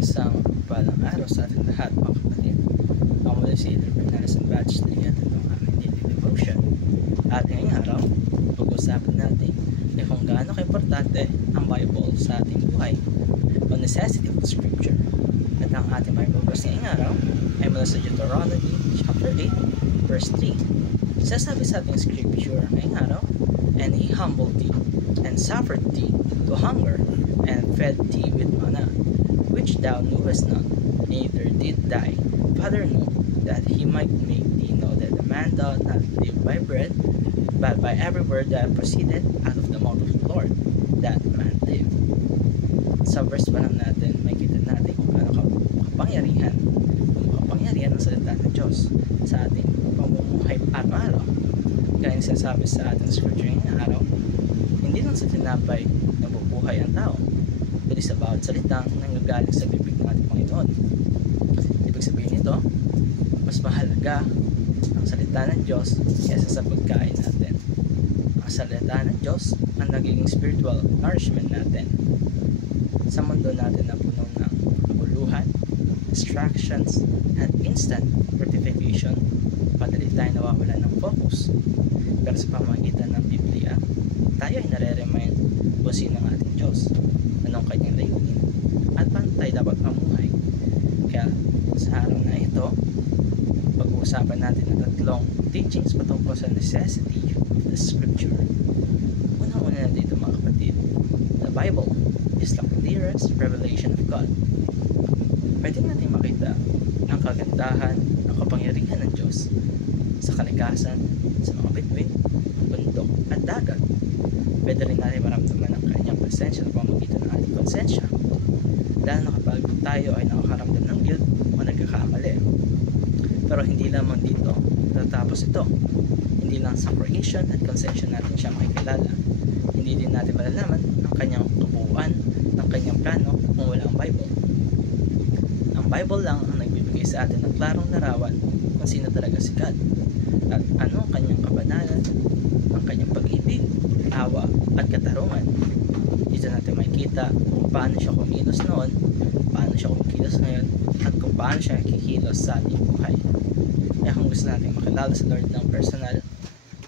Isang palang araw sa ating lahat, mga kapatid. Ako muli si Edwin Bernales ng Batch 3 at itong aking daily devotion. At ngayong araw, pag-usapan natin kung gaano kaimportante ang Bible sa ating buhay o necessity of the Scripture. At ang ating Bible verse ngayong araw ay mula sa Deuteronomy chapter 8 verse 3. Sasabi sa ating Scripture ngayong araw, "And he humbled thee, and suffered thee to hunger, and fed thee with manna, which thou knewest not, neither did thy father know, that he might make thee know that a man doth not live by bread, but by every word that proceeded out of the mouth of the Lord, that man live." Sa verse pa lang natin, makikita natin kung gaano kapangyarihan ng salita ng Diyos sa ating pamumuhay araw-araw. Kaya yung sinasabi sa ating scripture ngayong araw, hindi lang sa tinapay nabubuhay ang tao, kundi sa bawat salitang nanggagaling sa bibig ng ating Panginoon. Ibig sabihin nito, mas mahalaga ang salita ng Diyos kaysa sa pagkain natin. Ang salita ng Diyos ang nagiging spiritual nourishment natin. Sa mundo natin na puno ng kabuluhan, distractions, at instant gratification, madali tayo nawawala ng focus. Pero sa pamamagitan ng Biblia, tayo ay nare-remind kung sino ang ating Diyos, anong kanyang layunin, at paano tayo dapat mamuhay. Kaya sa araw na ito, pag-uusapan natin ang tatlong teachings patungkol sa necessity of the Scripture. Una-una na dito, mga kapatid, the Bible is the clearest revelation of God. Pwede natin makita ang kagandahan, ang kapangyarihan ng Diyos sa kalikasan, sa mga bituin, bundok at dagat. Pwede rin natin maramdaman ang kanyang presensya sa pamamagitan ng ating konsensya, lalo na kapag tayo ay nakakaramdam ng guilt o nagkakamali. Pero hindi lamang dito natatapos ito. Hindi lang sa creation at konsensya natin siya makikilala. Hindi din natin malalaman ang kanyang kabuuan, ng kanyang plano kung wala ang Bible. Ang Bible lang ang nagbibigay sa atin ng klarong larawan kung sino talaga si God at ano ang kanyang kabanalan, ang kanyang pag-ibig, awa at katarungan. Dito natin makikita kung paano siya kumilos noon, paano siya kumilos ngayon, at kung paano siya kikilos sa ating buhay. Kaya kung gusto natin makilala sa Lord ng personal,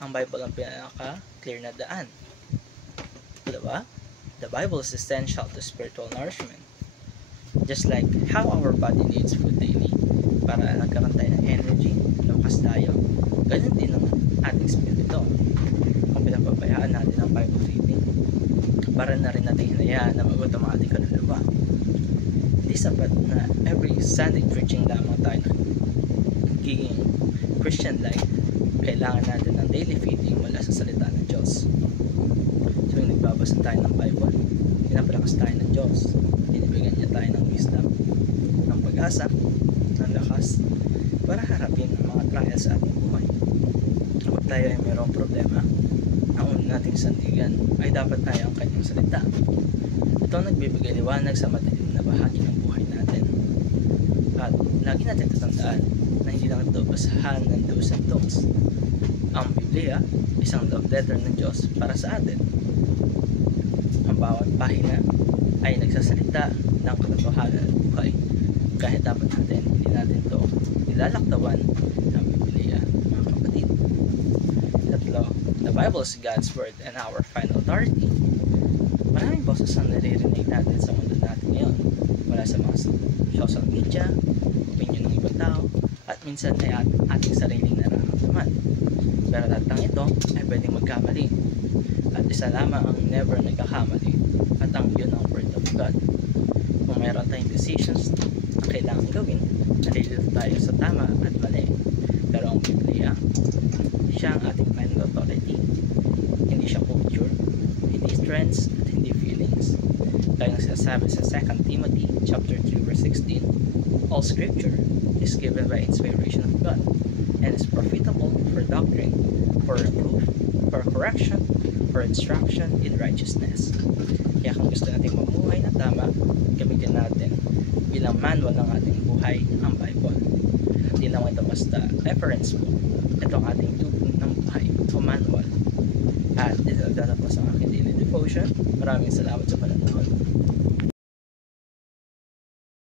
ang Bible ang pinaka-clear na daan. Diba? The Bible is essential to spiritual nourishment. Just like how our body needs food daily para nagkaroon tayo ng energy, lukas tayo, ganun din ang ating spirito. Kung pinapabayaan natin ang Bible reading, para na rin natin hinayaan na magutom ang ating kaluluwa. Hindi sapat na every Sunday preaching lamang tayo ng giging Christian life. Kailangan natin ng daily feeding mula sa salita ng Diyos. Tuwing nagbabasa tayo ng Bible, pinapalakas tayo ng Diyos. Binibigyan niya tayo ng wisdom, ng pag-asa, ng lakas para harapin ang mga trials sa ating buhay. Kapag tayo ay mayroong problema, ang una nating sandigan ay dapat tayo ang kanyang salita. Ito ang nagbibigay liwanag sa madilim na bahagi ng buhay natin. At lagi natin tatandaan na hindi lang ito basahan ng do's and don'ts. Ang Biblia, isang love letter ng Diyos para sa atin. Ang bawat pahina ay nagsasalita ng katotohanan ng buhay. Kahit dapat natin, hindi natin ito nilalaktawan ng Biblia, mga kapatid. Tatlo, the Bible is God's Word and our final authority. Maraming boses ang naririnig natin sa mundo natin ngayon, mula sa mga social media, opinion ng ibang tao, at minsan ay ating sariling nararamdaman. Pero lahat ng ito ay pwedeng magkamali. At isa lamang ang never nagkakamali, at ang yun ang Word of God. Kung mayroon tayong decisions na kailangan gawin, nalilito tayo sa tama at mali. Pero ang Biblia, siya ang ating final authority. Hindi siya culture, hindi trends, at hindi feelings. Kaya ang sinasabi sa 2 Timothy chapter 3 verse 16, all scripture is given by inspiration of God and is profitable for doctrine, for reproof, for correction, for instruction in righteousness. Kaya kung gusto natin mamuhay na tama, gamitin natin bilang manual ng ating buhay ang Bible. Hindi naman ito basta reference book. Ito ang ating tubig ng buhay o manual. At dito nagtatapos ang aking daily devotion. Maraming salamat sa panonood.